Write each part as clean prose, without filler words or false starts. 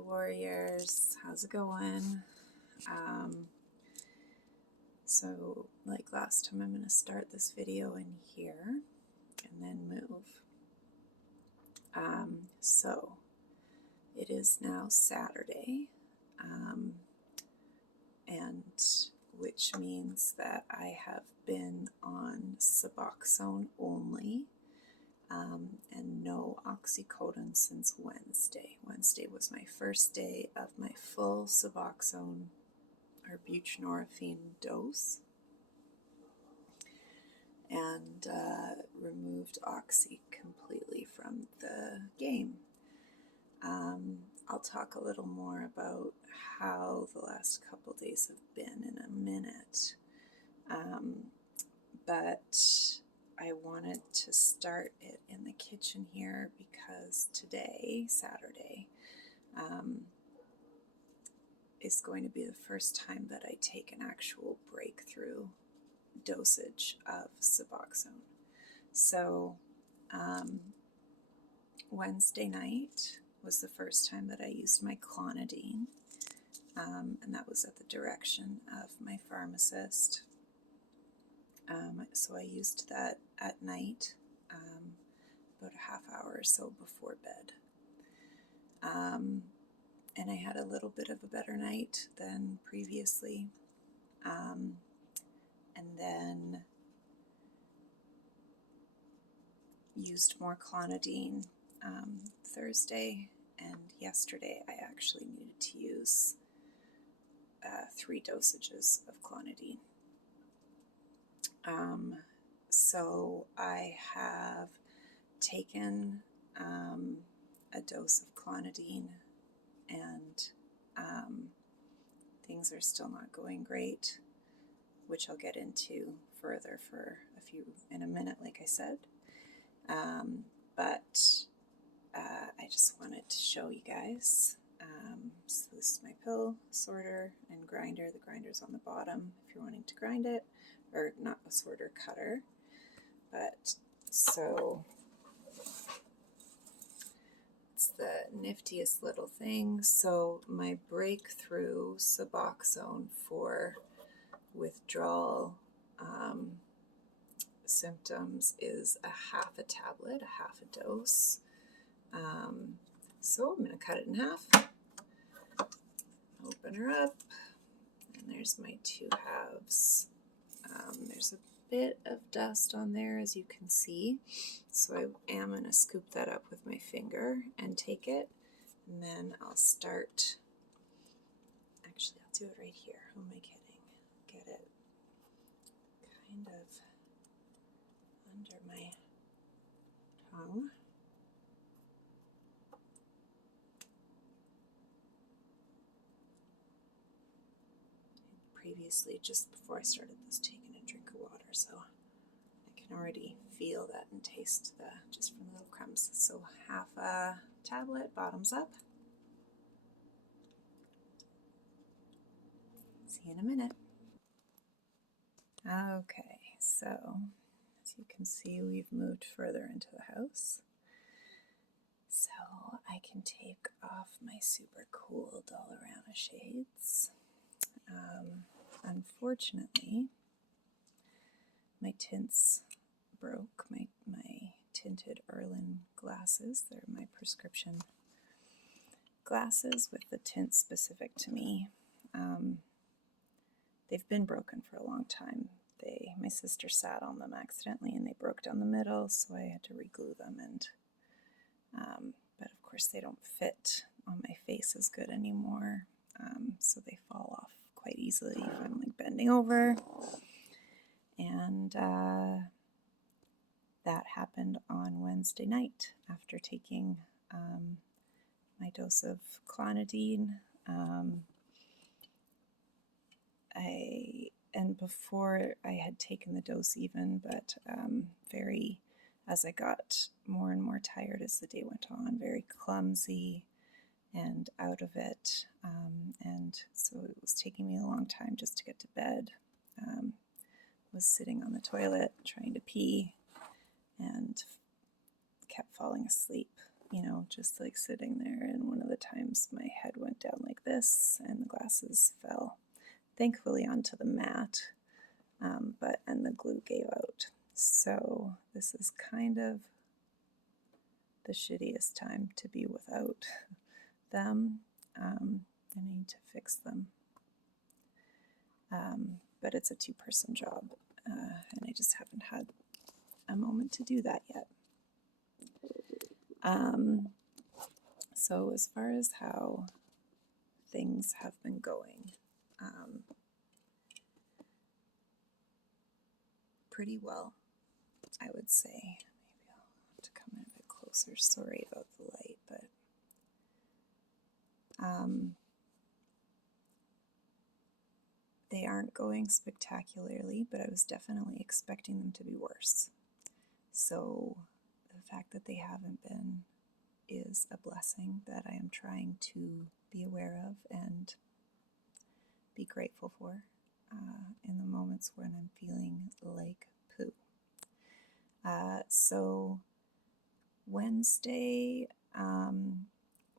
warriors, how's it going? So like last time, I'm going to start this video in here and then move. So it is now Saturday, and which means that I have been on Suboxone only. And no oxycodone since Wednesday. Wednesday was my first day of my full Suboxone or buprenorphine dose, and removed oxy completely from the game. I'll talk a little more about how the last couple days have been in a minute, but I wanted to start it in the kitchen here because today, Saturday, is going to be the first time that I take an actual breakthrough dosage of Suboxone. So Wednesday night was the first time that I used my clonidine, and that was at the direction of my pharmacist. So I used that at night, about a half hour or so before bed. And I had a little bit of a better night than previously. And then used more clonidine Thursday, and yesterday I actually needed to use 3 dosages of clonidine. So I have taken a dose of clonidine, and things are still not going great, which I'll get into further in a minute, like I said. But I just wanted to show you guys. So this is my pill sorter and grinder. The grinder's on the bottom if you're wanting to grind it, or not a sorter, cutter. But so it's the niftiest little thing. So my breakthrough Suboxone for withdrawal symptoms is a half a tablet, a half a dose. So I'm going to cut it in half, open her up, and there's my 2 halves. There's a bit of dust on there, as you can see, so I am going to scoop that up with my finger and take it, and then I'll start. Actually, I'll do it right here. Who am I kidding? Get it kind of under my tongue. Previously, just before I started this, taking a drink of water, so I can already feel that and taste just from the little crumbs. So half a tablet, bottoms up. See you in a minute. Okay, so as you can see, we've moved further into the house. So I can take off my super cool Dollarama shades. Unfortunately, my tints broke, my tinted Erlin glasses. They're my prescription glasses with the tint specific to me. They've been broken for a long time. My sister sat on them accidentally and they broke down the middle, so I had to re-glue them, and but of course they don't fit on my face as good anymore, so they fall off quite easily if I'm like bending over. And that happened on Wednesday night after taking my dose of clonidine. And before I had taken the dose even, but as I got more and more tired as the day went on, very clumsy and out of it, and so it was taking me a long time just to get to bed. Was sitting on the toilet trying to pee and kept falling asleep you know, just like sitting there, and one of the times my head went down like this and the glasses fell, thankfully, onto the mat, and the glue gave out. So this is kind of the shittiest time to be without them. I need to fix them. But it's a two-person job, and I just haven't had a moment to do that yet. So as far as how things have been going, pretty well, I would say. Maybe I'll have to come in a bit closer. Sorry about the light, but they aren't going spectacularly, but I was definitely expecting them to be worse. So the fact that they haven't been is a blessing that I am trying to be aware of and be grateful for in the moments when I'm feeling like poo. So Wednesday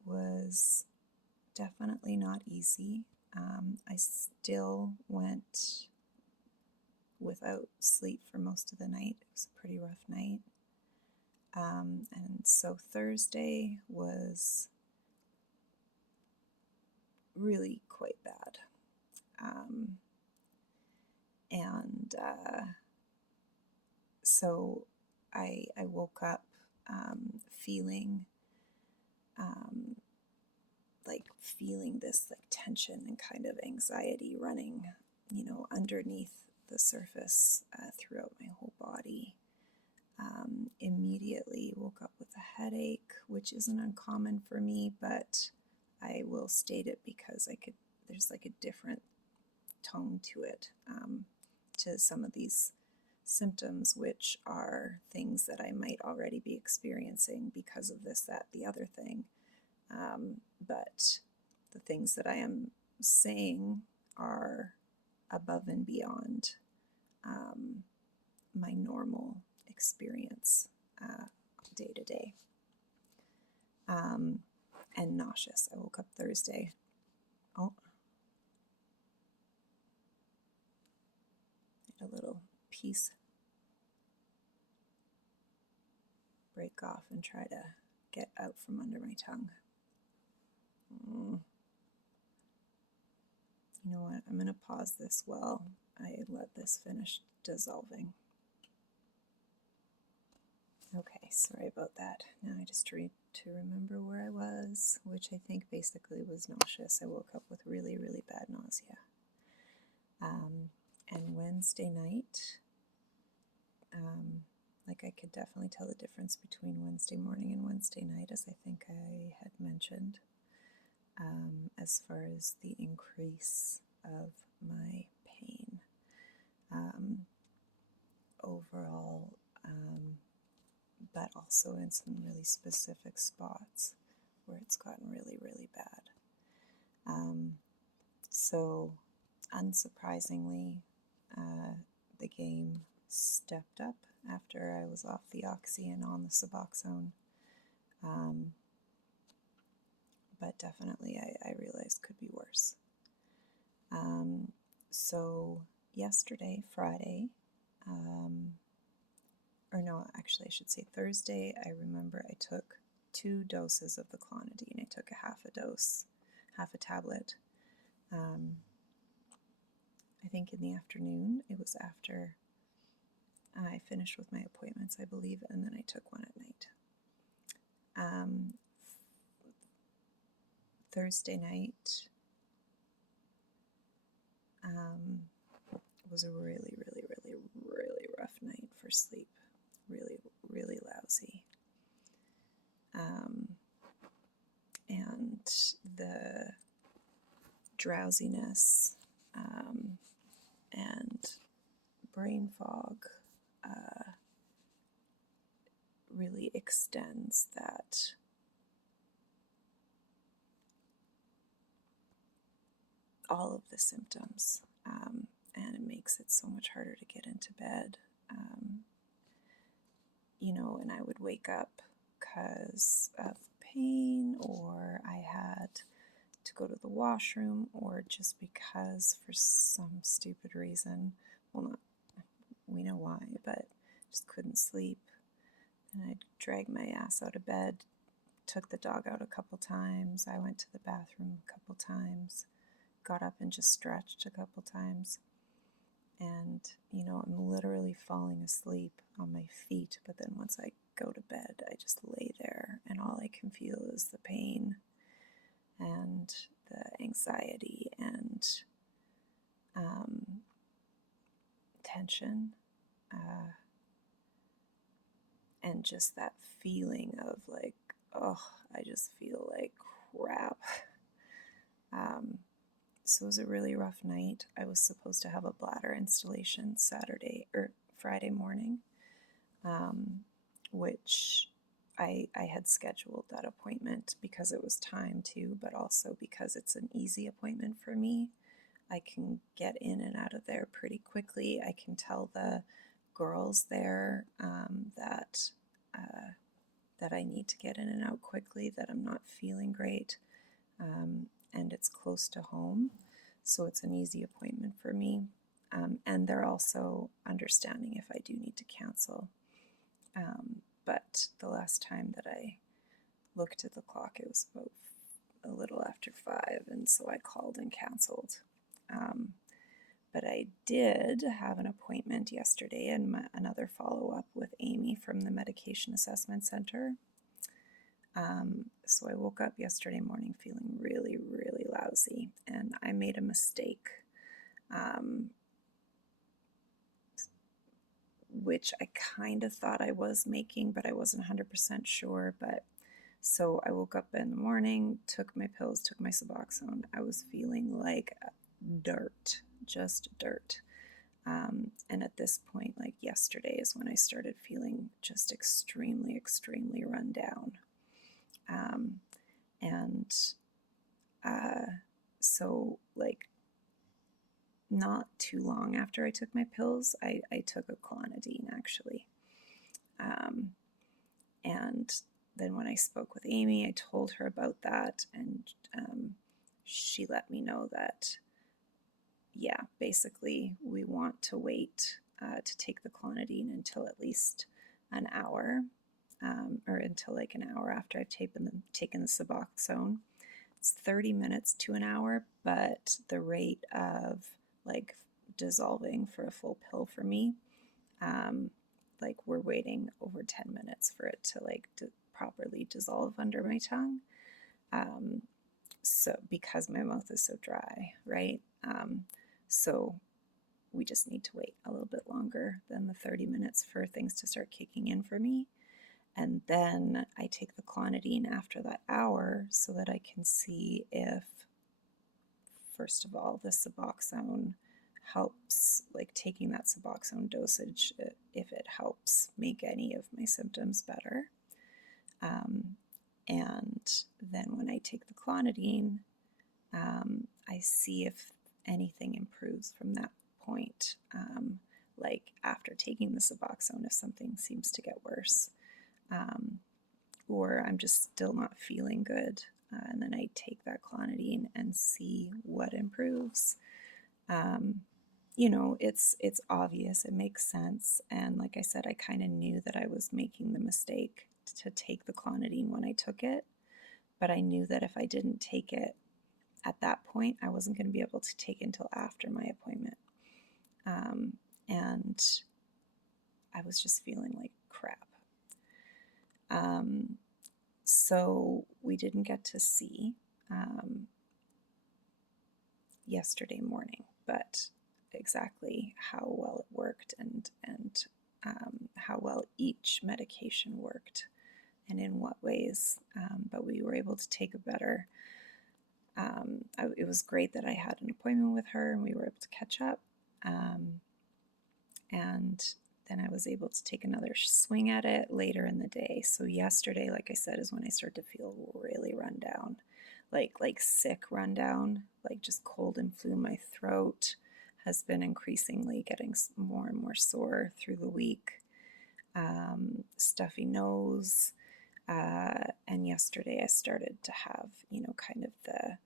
was definitely not easy. I still went without sleep for most of the night. It was a pretty rough night. And so Thursday was really quite bad. So I woke up feeling this like tension and kind of anxiety running, you know, underneath the surface throughout my whole body. Immediately woke up with a headache, which isn't uncommon for me, but I will state it because there's like a different tone to it, to some of these symptoms, which are things that I might already be experiencing because of this, that, the other thing. But the things that I am saying are above and beyond my normal experience day to day. And nauseous. I woke up Thursday. Oh, a little piece break off and try to get out from under my tongue. You know what? I'm going to pause this while I let this finish dissolving. Okay, sorry about that. Now I just tried to remember where I was, which I think basically was nauseous. I woke up with really, really bad nausea. And Wednesday night, like I could definitely tell the difference between Wednesday morning and Wednesday night, as I think I had mentioned, as far as the increase of my pain. Overall, but also in some really specific spots where it's gotten really, really bad. So unsurprisingly, the game stepped up after I was off the oxy and on the Suboxone. But definitely I realized could be worse. So yesterday, Friday, or no, actually I should say Thursday, I remember I took 2 doses of the clonidine. I took a half a tablet. I think in the afternoon. It was after I finished with my appointments, I believe, and then I took one at night. Thursday night was a really, really, really, really rough night for sleep. Really, really lousy. And the drowsiness and brain fog really extends that all of the symptoms, and it makes it so much harder to get into bed. You know, and I would wake up because of pain, or I had to go to the washroom, or just because for some stupid reason, well, not, we know why, but just couldn't sleep. And I dragged my ass out of bed, took the dog out a couple times. I went to the bathroom a couple times, got up and just stretched a couple times. And, I'm literally falling asleep on my feet, but then once I go to bed, I just lay there, and all I can feel is the pain and the anxiety and tension, and just that feeling of like, oh, I just feel like crap. So it was a really rough night. I was supposed to have a bladder installation Friday morning, which I had scheduled that appointment because it was time to, but also because it's an easy appointment for me. I can get in and out of there pretty quickly. I can tell the girls there that I need to get in and out quickly, that I'm not feeling great, and it's close to home, so it's an easy appointment for me. And they're also understanding if I do need to cancel. But the last time that I looked at the clock, it was about a little after 5, and so I called and canceled. But I did have an appointment yesterday and another follow-up with Amy from the Medication Assessment Center. So I woke up yesterday morning feeling really, really lousy, and I made a mistake, which I kind of thought I was making, but I wasn't 100% sure. But so I woke up in the morning, took my pills, took my Suboxone. I was feeling like dirt, just dirt. And at this point, like yesterday, is when I started feeling just extremely, extremely run down. So like not too long after I took my pills, I took a clonidine actually. And then when I spoke with Amy, I told her about that, and she let me know that, yeah, basically we want to wait to take the clonidine until at least an hour, or until like an hour after I've taken the Suboxone. It's 30 minutes to an hour, but the rate of like dissolving for a full pill for me, like we're waiting over 10 minutes for it to like properly dissolve under my tongue. So because my mouth is so dry, right? So we just need to wait a little bit longer than the 30 minutes for things to start kicking in for me. And then I take the clonidine after that hour so that I can see if, first of all, the Suboxone helps, like taking that Suboxone dosage, if it helps make any of my symptoms better. And then when I take the clonidine, I see if anything improves from that point. Like after taking the Suboxone, if something seems to get worse. Or I'm just still not feeling good, and then I take that clonidine and see what improves. It's obvious, it makes sense, and like I said, I kind of knew that I was making the mistake to take the clonidine when I took it, but I knew that if I didn't take it at that point, I wasn't going to be able to take it until after my appointment. And I was just feeling like crap. So we didn't get to see yesterday morning, but exactly how well it worked and how well each medication worked and in what ways. But we were able to take a better, it was great that I had an appointment with her and we were able to catch up. And then I was able to take another swing at it later in the day. So yesterday, like I said, is when I started to feel really run down, like sick run down, like just cold and flu. My throat has been increasingly getting more and more sore through the week. Stuffy nose, And yesterday I started to have, kind of the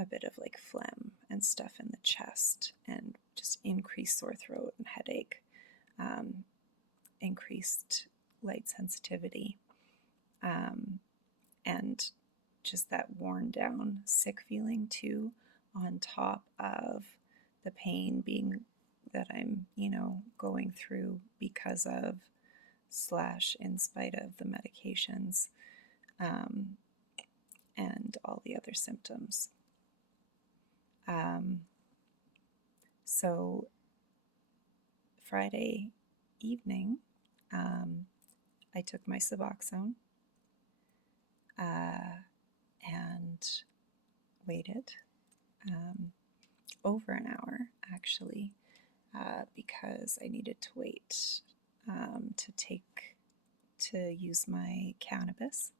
a bit of like phlegm and stuff in the chest, and just increased sore throat and headache, increased light sensitivity, and just that worn down, sick feeling too, on top of the pain being that I'm, going through because of / in spite of the medications, and all the other symptoms. So Friday evening, I took my Suboxone and waited over an hour, actually, because I needed to wait to use my cannabis.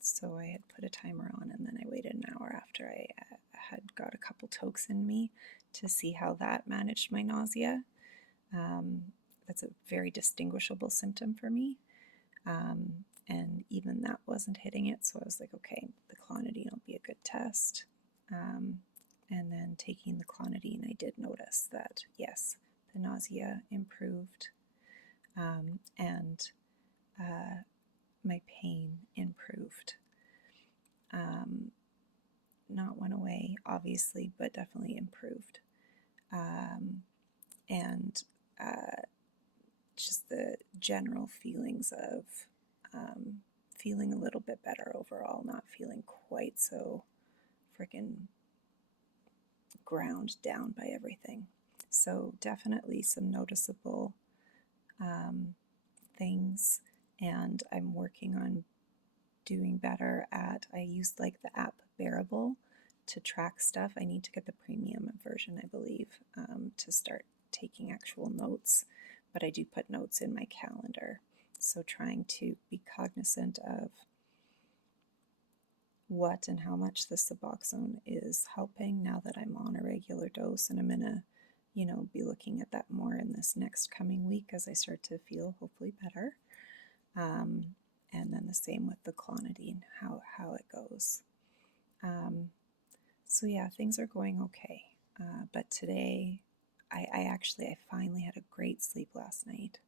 So I had put a timer on, and then I waited an hour after I had got a couple tokes in me to see how that managed my nausea. That's a very distinguishable symptom for me. And even that wasn't hitting it, so I was like, okay, the clonidine will be a good test. And then taking the clonidine, I did notice that, yes, the nausea improved, and my pain improved. Not went away, obviously, but definitely improved. And just the general feelings of feeling a little bit better overall, not feeling quite so freaking ground down by everything. So definitely some noticeable things, and I'm working on doing better at, I used like the app Bearable to track stuff. I need to get the premium version, I believe, to start taking actual notes, but I do put notes in my calendar. So trying to be cognizant of what and how much the Suboxone is helping now that I'm on a regular dose, and I'm gonna, be looking at that more in this next coming week as I start to feel hopefully better. And then the same with the clonidine, how it goes. So yeah, things are going okay. But today, I finally had a great sleep last night.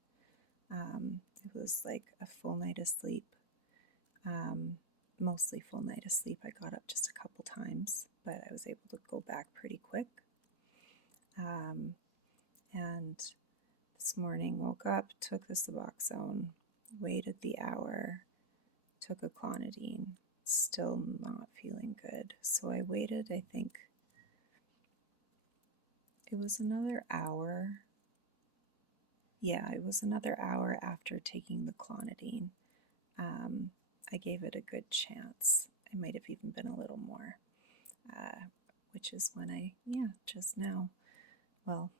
It was like a full night of sleep, mostly full night of sleep. I got up just a couple times, but I was able to go back pretty quick. And this morning, woke up, took the Suboxone, waited the hour, took a clonidine, still not feeling good. So I waited, I think it was another hour. Yeah, it was another hour after taking the clonidine. I gave it a good chance. It might have even been a little more, which is when just now, well,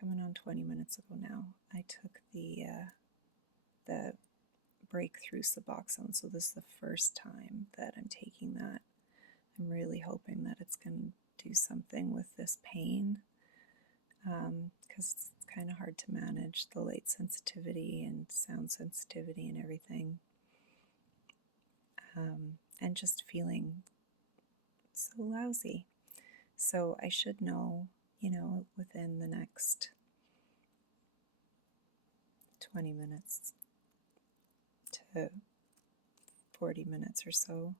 coming on 20 minutes ago now, I took the breakthrough Suboxone. So this is the first time that I'm taking that. I'm really hoping that it's going to do something with this pain, because it's kind of hard to manage the light sensitivity and sound sensitivity and everything, and just feeling so lousy. So I should know, within the next 20 minutes to 40 minutes or so.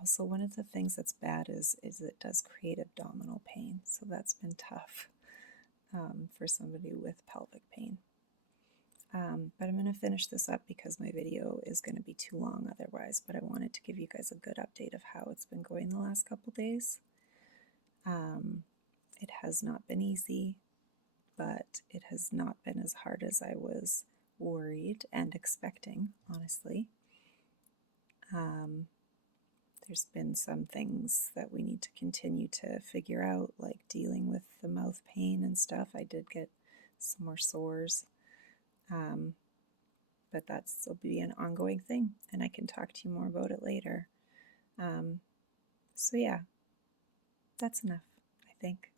Also, one of the things that's bad is it does create abdominal pain, so that's been tough for somebody with pelvic pain. But I'm going to finish this up because my video is going to be too long otherwise, but I wanted to give you guys a good update of how it's been going the last couple days. It has not been easy, but it has not been as hard as I was worried and expecting, honestly. There's been some things that we need to continue to figure out, like dealing with the mouth pain and stuff. I did get some more sores, but will be an ongoing thing, and I can talk to you more about it later. So yeah, that's enough, I think.